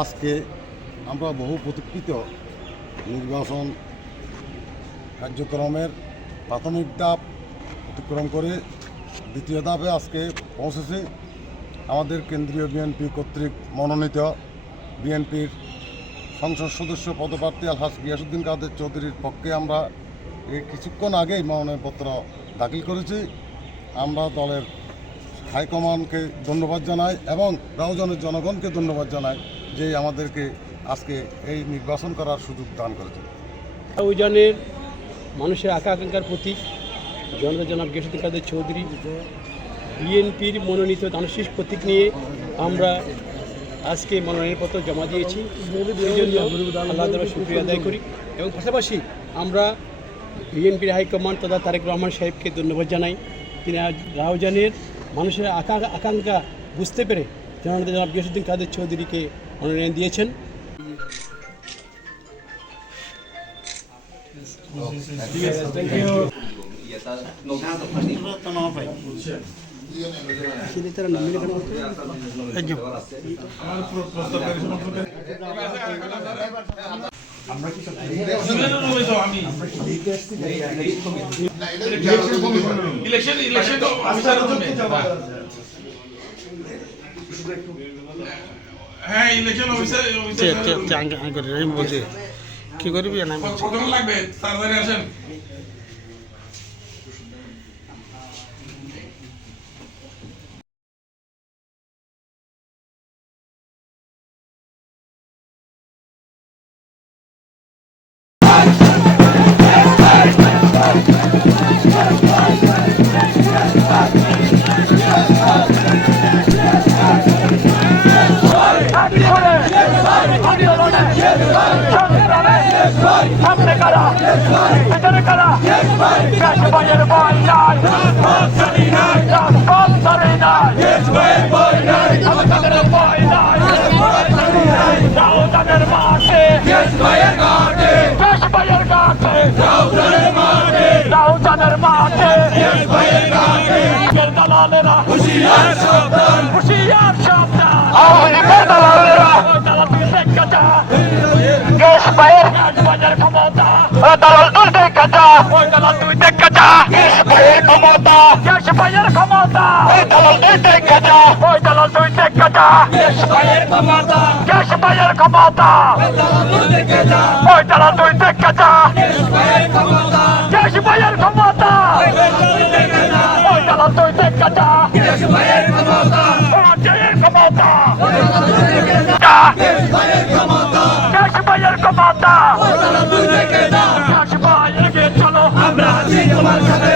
আজকে আমরা বহু প্রতীক্ষিত নির্বাচন কার্যক্রমের প্রাথমিক ধাপ অতিক্রম করে দ্বিতীয় ধাপে আজকে পৌঁছেছি। আমাদের কেন্দ্রীয় বিএনপি কর্তৃক মনোনীত বিএনপির সংসদ সদস্য পদপ্রার্থী আলহাজ গিয়াসউদ্দিন কাদের চৌধুরীর পক্ষে আমরা কিছুক্ষণ আগেই মনোনয়নপত্র দাখিল করেছি। আমরা দলের হাইকমান্ডকে ধন্যবাদ জানাই এবং রাউজানের জনগণকে ধন্যবাদ জানাই যে আমাদেরকে আজকে এই নির্বাচন করার সুযোগ দান করেছে। রাউজানের মানুষের আকাঙ্ক্ষার প্রতীক জনাব গিয়াসউদ্দিন কাদের চৌধুরী বিএনপির মনোনীত দানশীষ প্রতীক নিয়ে আমরা আজকে মনোনয়নপত্র জমা দিয়েছি। সেই জন্য আল্লাহ তাআলার শুকরিয়া আদায় করি এবং পাশাপাশি আমরা বিএনপির হাইকমান্ড তথা তারেক রহমান সাহেবকে ধন্যবাদ জানাই। তিনি আজ রাউজানের মানুষের আকাঙ্ক্ষা বুঝতে পেরে জনাব গিয়াসউদ্দিন কাদের চৌধুরীকে মনোনয়ন দিয়েছেন। হ্যাঁ ইলেকশন অফিসার বলছি কি করবি না কতক্ষণ লাগবে তাড়াতাড়ি আসেন। সামনে কারা ভিতরে কারা দেশবাইয়ের ভয় নাই রাজপথ ধরে নাই আমাদের ভয় নাই রাউজানের মাঠে দেশবাইয়ের ঘাটে রাউজানের মাঠে দালালেরা হুশিয়ার সাবধান আওয়ামী লীগের দালালেরা দেশবাইয়ের রাজবাজার ক্ষমতা দালাল দুই দেখা ওই দালাল দুই দেখা দেশবাইয়ের ক্ষমতা দেশবাইয়ের ক্ষমতা ওই দালাল দুই দেখা ওই দালাল দুই দেখা দেশবাইয়ের ক্ষমতা দেশবাইয়ের ক্ষমতা ওই দালাল দুই দেখা দেশবাইয়ের ক্ষমতা দেশবাইয়ের ক্ষমতা ওই দালাল দুই দেখা দেশবাইয়ের ক্ষমতা দেশবাইয়ের ক্ষমতা দেশবাইয়ের ক্ষমতা দেশবাইয়ের ক্ষমতা দেশবাইয়ের গে চলো আমরা আছি তোমার সাথে।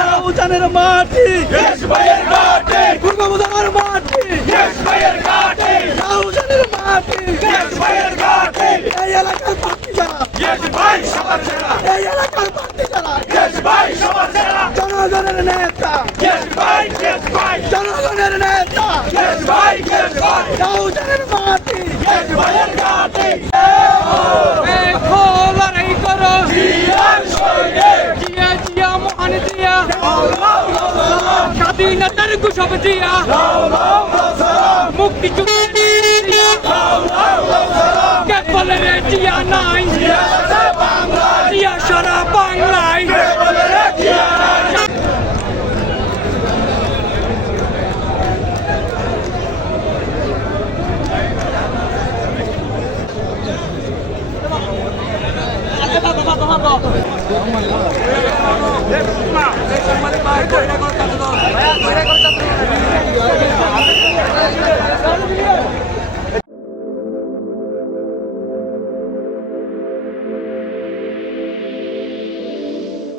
রাউজানের মাটি দেশবাইয়ের ঘাটে পূর্ববঙ্গের মাটি দেশবাইয়ের ঘাটে রাউজানের মাটি দেশবাইয়ের ঘাটে এই এলাকার প্রার্থী যারা দেশবাই সবার সেরা এই এলাকার প্রার্থী যারা দেশবাই সবার সেরা জনগণের নেতা দেশবাই জনগণের নেতা দেশবাই রাউজানের মাটি দেশবাইয়ের ঘাটে লড়াই করো জিয়ার সঙ্গে জিয়া জিয়া মহান জিয়া সালাম স্বাধীনতার কুসব জিয়া সালাম মুক্তিযুদ্ধের জিয়া সালাম কে বলে রে জিয়া নাই জিয়া বাংলা জিয়া সারা বাংলায় বলে রে জিয়া বাবা